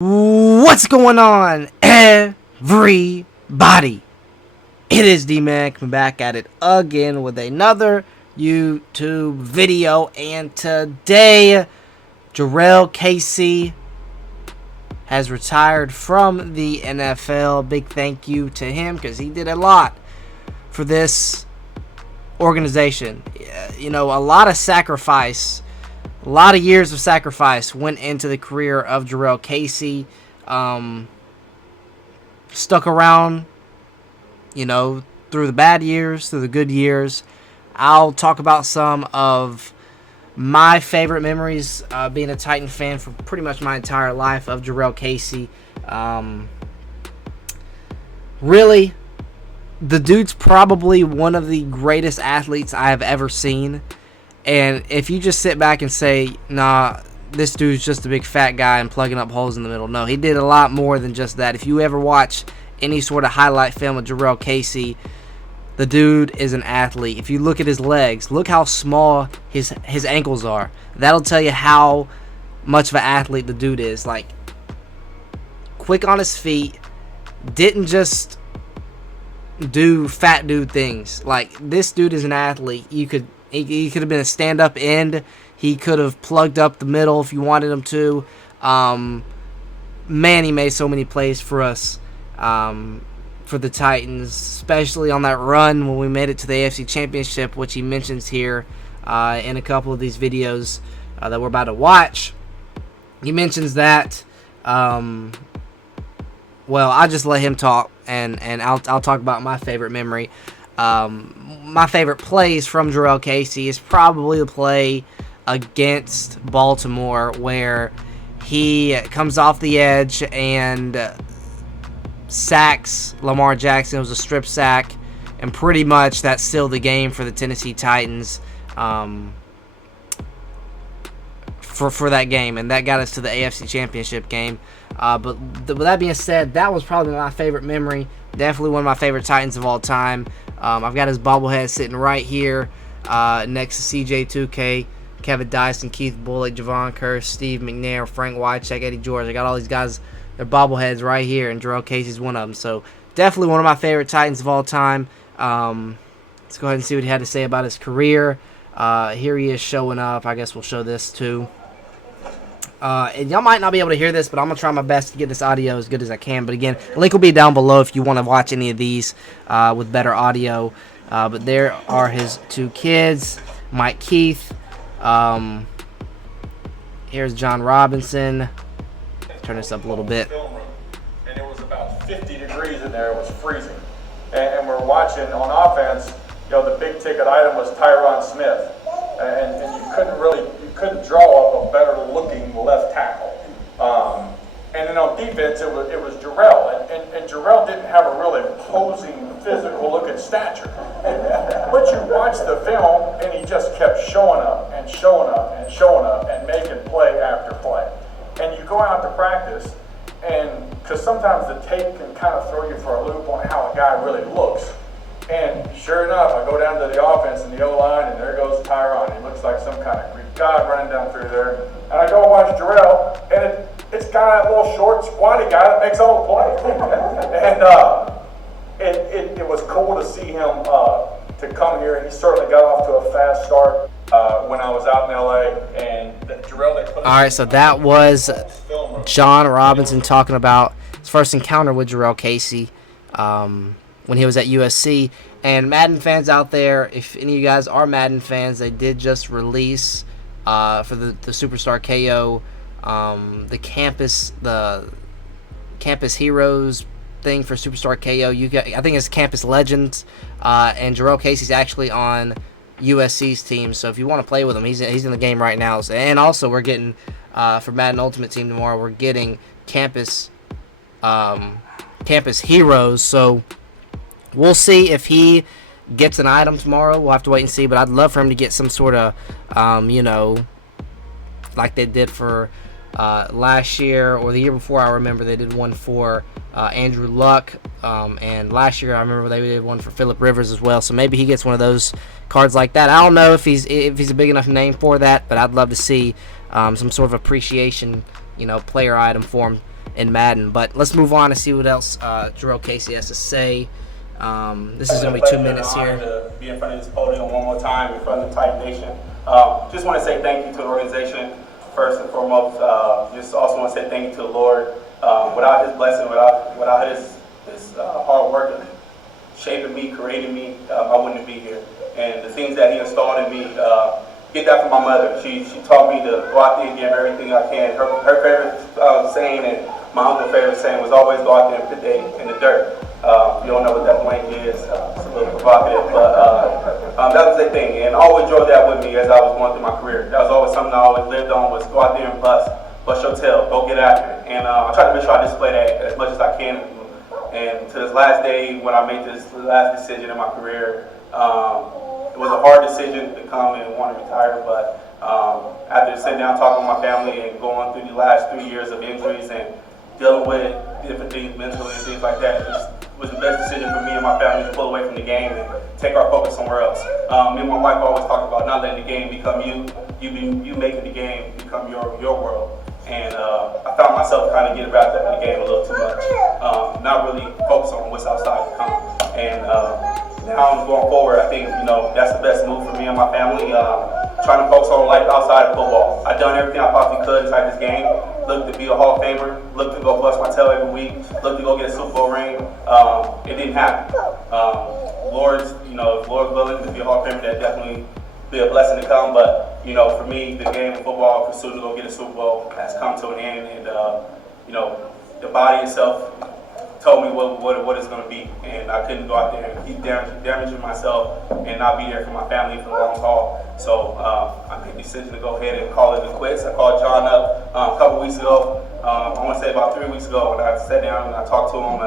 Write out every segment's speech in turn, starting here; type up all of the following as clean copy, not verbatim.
What's going on, everybody? It is D-Man coming back at it again with another YouTube video, and today Jurrell Casey has retired from the NFL. Big thank you to him because he did a lot for this organization. You know, a lot of sacrifice. A lot of years of sacrifice went into the career of Jurrell Casey. Stuck around, you know, through the bad years, through the good years. I'll talk about some of my favorite memories being a Titan fan for pretty much my entire life of Jurrell Casey. Really, the dude's probably one of the greatest athletes I have ever seen. And if you just sit back and say, nah, this dude's just a big fat guy and plugging up holes in the middle. No, he did a lot more than just that. If you ever watch any sort of highlight film of Jurrell Casey, the dude is an athlete. If you look at his legs, look how small his ankles are. That'll tell you how much of an athlete the dude is. Like, quick on his feet, didn't just do fat dude things. Like, this dude is an athlete. He could have been a stand-up end. He could have plugged up the middle if you wanted him to. Man, he made so many plays for us, for the Titans, especially on that run when we made it to the AFC Championship, which he mentions here in a couple of these videos that we're about to watch. He mentions that. Well, I'll just let him talk, and I'll talk about my favorite memory. My favorite plays from Jurrell Casey is probably the play against Baltimore where he comes off the edge and sacks Lamar Jackson. It was a strip sack, and pretty much that sealed the game for the Tennessee Titans for that game, and that got us to the AFC Championship game. But with that being said, that was probably my favorite memory. Definitely one of my favorite Titans of all time. I've got his bobblehead sitting right here next to CJ2K, Kevin Dyson, Keith Bullock, Javon Curse, Steve McNair, Frank Wycheck, Eddie George. I got all these guys, their bobbleheads right here, and Jurrell Casey's one of them. So definitely one of my favorite Titans of all time. Let's go ahead and see what he had to say about his career. Here he is showing up. I guess we'll show this too. And y'all might not be able to hear this, but I'm going to try my best to get this audio as good as I can. But again, the link will be down below if you want to watch any of these with better audio. But there are his two kids, Mike Keith. Here's John Robinson. Turn this up a little bit. And it was about 50 degrees in there. It was freezing. And we're watching on offense, you know, the big ticket item was Tyron Smith. And you couldn't draw up a better looking left tackle. And then on defense, it was Jurrell, and Jurrell didn't have a really imposing physical looking stature. But you watch the film, and he just kept showing up and showing up and showing up and making play after play. And you go out to practice, and because sometimes the tape can kind of throw you for a loop on how a guy really looks. And sure enough, I go down to the offense and the O-line, and there goes Tyron. He looks like some kind of Greek god running down through there. And I go watch Jurrell, and it's kind of that little short, squatty guy that makes all the plays. And it was cool to see him to come here. He certainly got off to a fast start when I was out in L.A. And Jurrell, they put. All right, so that was John Robinson talking about his first encounter with Jurrell Casey when he was at USC. And Madden fans out there, if any of you guys are Madden fans, they did just release for the Superstar KO the campus heroes thing for Superstar KO. I think it's Campus Legends, and Jurrell Casey's actually on USC's team. So if you want to play with him, he's in the game right now. So, and also we're getting for Madden Ultimate Team tomorrow, we're getting campus heroes. So we'll see if he gets an item tomorrow. We'll have to wait and see. But I'd love for him to get some sort of, you know, like they did for last year or the year before. I remember they did one for Andrew Luck, and last year I remember they did one for Phillip Rivers as well. So maybe he gets one of those cards like that. I don't know if he's a big enough name for that, but I'd love to see some sort of appreciation, you know, player item for him in Madden. But let's move on and see what else Jurrell Casey has to say. This is going to be 2 minutes here. To be in front of this podium one more time in front of the Titan Nation. Just want to say thank you to the organization first and foremost. Just also want to say thank you to the Lord. Without His blessing, without His hard work shaping me, creating me, I wouldn't be here. And the things that He installed in me, get that from my mother. She taught me to go out there and give everything I can. Her favorite saying and my uncle's favorite saying was always go out there and put the in the dirt. You don't know what that blank is. It's a little provocative, but that was the thing. And I always drove that with me as I was going through my career. That was always something I always lived on, was go out there and bust your tail, go get after it. And I try to make sure I display that as much as I can. And to this last day, when I made this last decision in my career, it was a hard decision to come and want to retire, but after sitting down talking with my family and going through the last 3 years of injuries and dealing with different things mentally and things like that, it was the best decision for me and my family to pull away from the game and take our focus somewhere else. Me and my wife always talk about not letting the game become you making the game become your world. And I found myself kind of getting wrapped up in the game a little too much, not really focused on what's outside the come. And now going forward, I think that's the best move for me and my family. Trying to focus on life outside of football. I've done everything I possibly could inside this game. Look to be a Hall of Famer. Look to go bust my tail every week. Look to go get a Super Bowl ring. It didn't happen. Lord's, if Lord's willing to be a Hall of Famer, that definitely be a blessing to come. But for me, the game of football, pursuit to go get a Super Bowl, has come to an end. And the body itself told me what it's going to be, and I couldn't go out there and keep damaging myself and not be there for my family for the long haul. So I made the decision to go ahead and call it a quits. I called John up a couple weeks ago. I want to say about 3 weeks ago, when I sat down and I talked to him.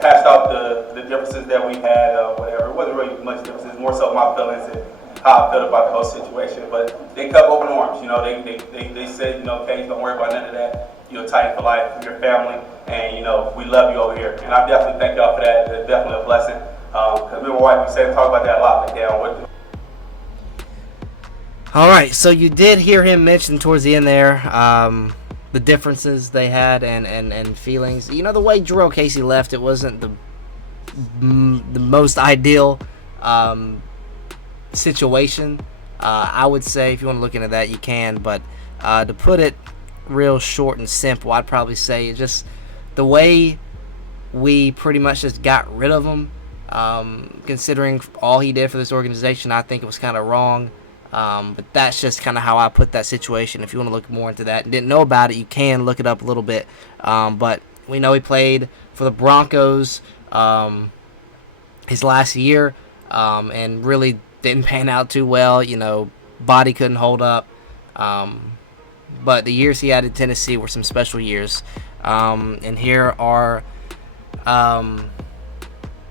Hashed out the differences that we had, whatever. It wasn't really much differences, more so my feelings and how I felt about the whole situation. But they kept open arms. They said, Cage, don't worry about none of that. You're Titan for life, your family, and we love you over here. And I definitely thank y'all for that. It's definitely a blessing. Because me and my wife, we talk about that a lot. All right, so you did hear him mention towards the end there the differences they had and feelings. The way Jurrell Casey left, it wasn't the most ideal situation. I would say, if you want to look into that, you can. But to put it real short and simple, I'd probably say just the way we pretty much just got rid of him, considering all he did for this organization, I think it was kind of wrong. But that's just kind of how I put that situation. If you want to look more into that and didn't know about it, you can look it up a little bit. But we know he played for the Broncos his last year and really didn't pan out too well. Body couldn't hold up. But the years he had in Tennessee were some special years. And here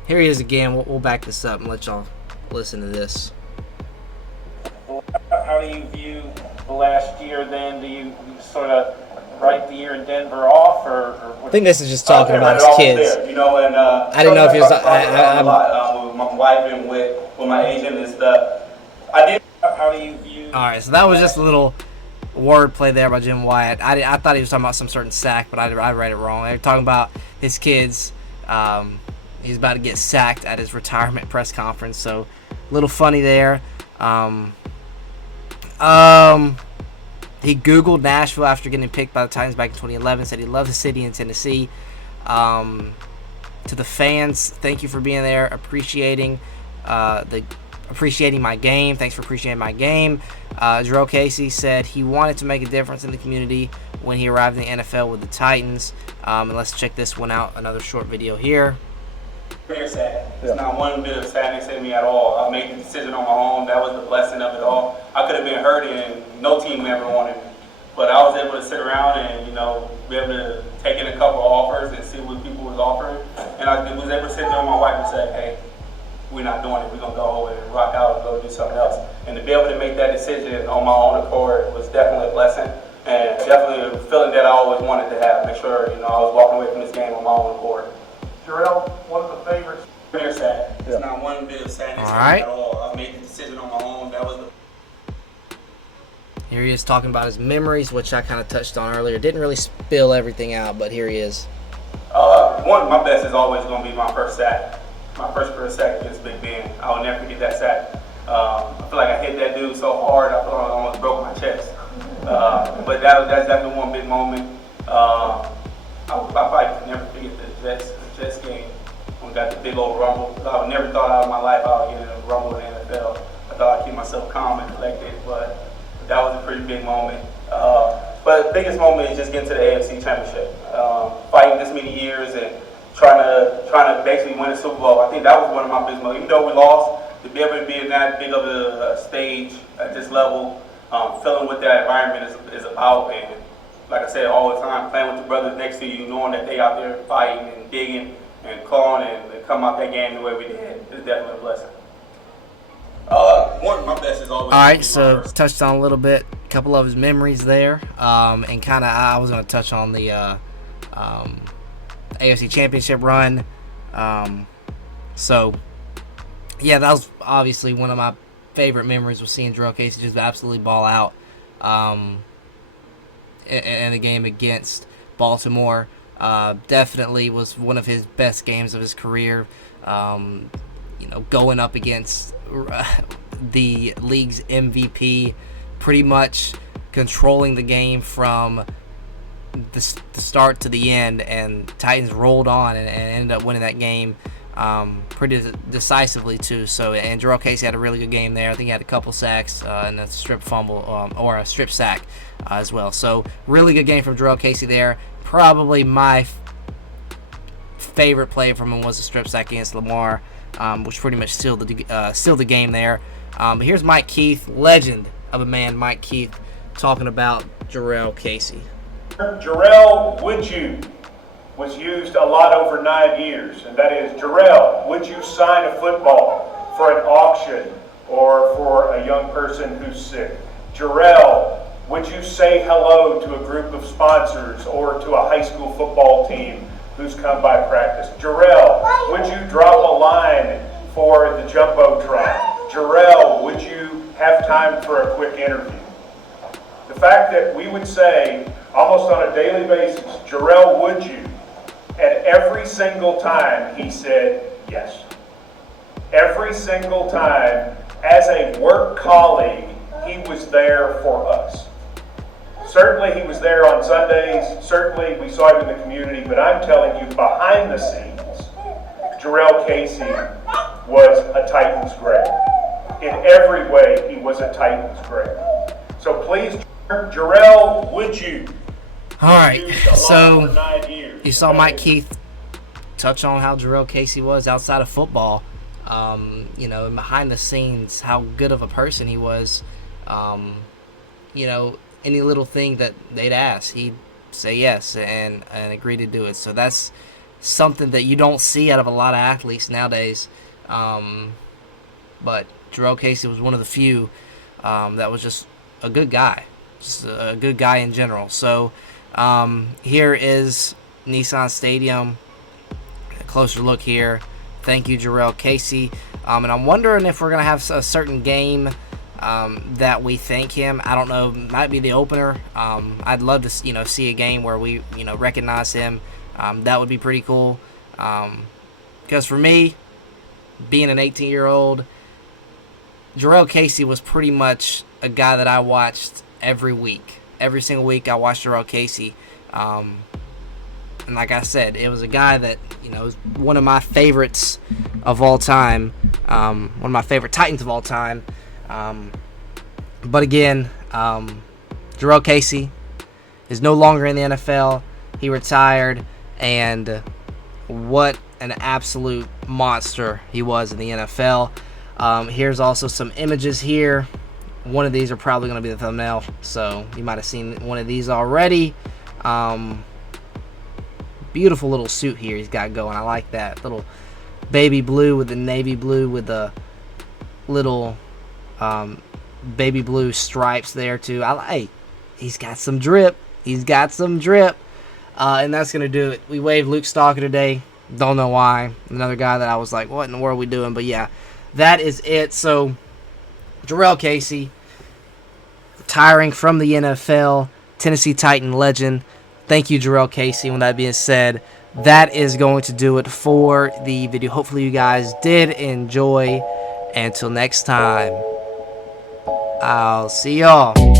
he is again. We'll back this up and let y'all listen to this. How do you view the last year then? Do you sort of write the year in Denver off? Or I think this is just talking about his kids. There, and I didn't know if he was. With my wife and with my agent and stuff. How do you view? All right, so that was just a little wordplay there by Jim Wyatt. I thought he was talking about some certain sack, but I read it wrong. They're talking about his kids. He's about to get sacked at his retirement press conference, so a little funny there. He Googled Nashville after getting picked by the Titans back in 2011. Said he loved the city in Tennessee. To the fans, thank you for being there, appreciating my game. Thanks for appreciating my game. Jurrell Casey said he wanted to make a difference in the community when he arrived in the NFL with the Titans. And let's check this one out. Another short video here. Very sad. There's not one bit of sadness in me at all. I made the decision on my own. That was the blessing of it all. I could have been hurt and no team ever wanted me. But I was able to sit around and, be able to take in a couple of offers and see what people was offering. And I was able to sit there with my wife and say, hey, we're not doing it. We're going to go home and rock out and go do something else. And to be able to make that decision on my own accord was definitely a blessing. And definitely a feeling that I always wanted to have. Make sure, I was walking away from this game on my own accord. Jurrell, one of the favorites. Very sad. There's not one bit of sadness All right. at all. I made the decision on my own. That was Here he is talking about his memories, which I kind of touched on earlier. Didn't really spill everything out, but here he is. My best is always going to be my first sack. My first career sack against Big Ben. I will never forget that sack. I feel like I hit that dude so hard, I feel like I almost broke my chest. But that's definitely one big moment. I probably can never forget the Jets game when we got the big old rumble. I would never thought out of my life I would get in a rumble in the NFL. I thought I'd keep myself calm and collected, but that was a pretty big moment. But the biggest moment is just getting to the AFC Championship. Fighting this many years and trying to basically win a Super Bowl. I think that was one of my biggest moments. Even though we lost, to be able to be in that big of a stage at this level, feeling what that environment is about, and like I said all the time, playing with the brothers next to you, knowing that they out there fighting and digging and clawing and come out that game the way we did, is definitely a blessing. One of my best is always. All right, so touched on a little bit, a couple of his memories there, and kind of I was going to touch on the AFC Championship run. So, yeah, that was obviously one of my favorite memories was seeing Jurrell Casey just absolutely ball out in the game against Baltimore. Definitely was one of his best games of his career. Going up against the league's MVP, pretty much controlling the game from the start to the end, and Titans rolled on and ended up winning that game pretty decisively too. So, and Jurrell Casey had a really good game there. I think he had a couple sacks and a strip fumble or a strip sack as well. So, really good game from Jurrell Casey there. Probably my favorite play from him was a strip sack against Lamar, which pretty much sealed the game there. But here's Mike Keith, legend of a man, Mike Keith, talking about Jurrell Casey. Jurrell, would you, was used a lot over 9 years, and that is, Jurrell, would you sign a football for an auction or for a young person who's sick? Jurrell, would you say hello to a group of sponsors or to a high school football team who's come by practice? Jurrell, would you drop a line for the Jumbotron? Jurrell, would you have time for a quick interview? The fact that we would say, almost on a daily basis, Jurrell, would you? And every single time he said yes. Every single time, as a work colleague, he was there for us. Certainly he was there on Sundays, certainly we saw him in the community, but I'm telling you, behind the scenes, Jurrell Casey was a Titans great. In every way, he was a Titans great. So please, Jurrell, would you? All right, so you saw Mike Keith touch on how Jurrell Casey was outside of football, and behind the scenes, how good of a person he was. Any little thing that they'd ask, he'd say yes and agree to do it. So that's something that you don't see out of a lot of athletes nowadays. But Jurrell Casey was one of the few that was just a good guy, just a good guy in general. So here is Nissan Stadium. A closer look here. Thank you, Jurrell Casey. And I'm wondering if we're going to have a certain game that we thank him. I don't know. Might be the opener. I'd love to see a game where we recognize him. That would be pretty cool. Because for me, being an 18-year-old, Jurrell Casey was pretty much a guy that I watched every week. Every single week I watched Jurrell Casey. And like I said, it was a guy that, is one of my favorites of all time. One of my favorite Titans of all time. But again, Jurrell Casey is no longer in the NFL. He retired, and what an absolute monster he was in the NFL. Here's also some images here. One of these are probably going to be the thumbnail, so you might have seen one of these already. Beautiful little suit here he's got going. I like that little baby blue with the navy blue with the little baby blue stripes there too. Hey, he's got some drip. He's got some drip. And that's going to do it. We waived Luke Stalker today. Don't know why. Another guy that I was like, what in the world are we doing? But yeah, that is it. So, Jurrell Casey, retiring from the NFL, Tennessee Titan legend. Thank you, Jurrell Casey. With that being said, that is going to do it for the video. Hopefully you guys did enjoy. Until next time, I'll see y'all.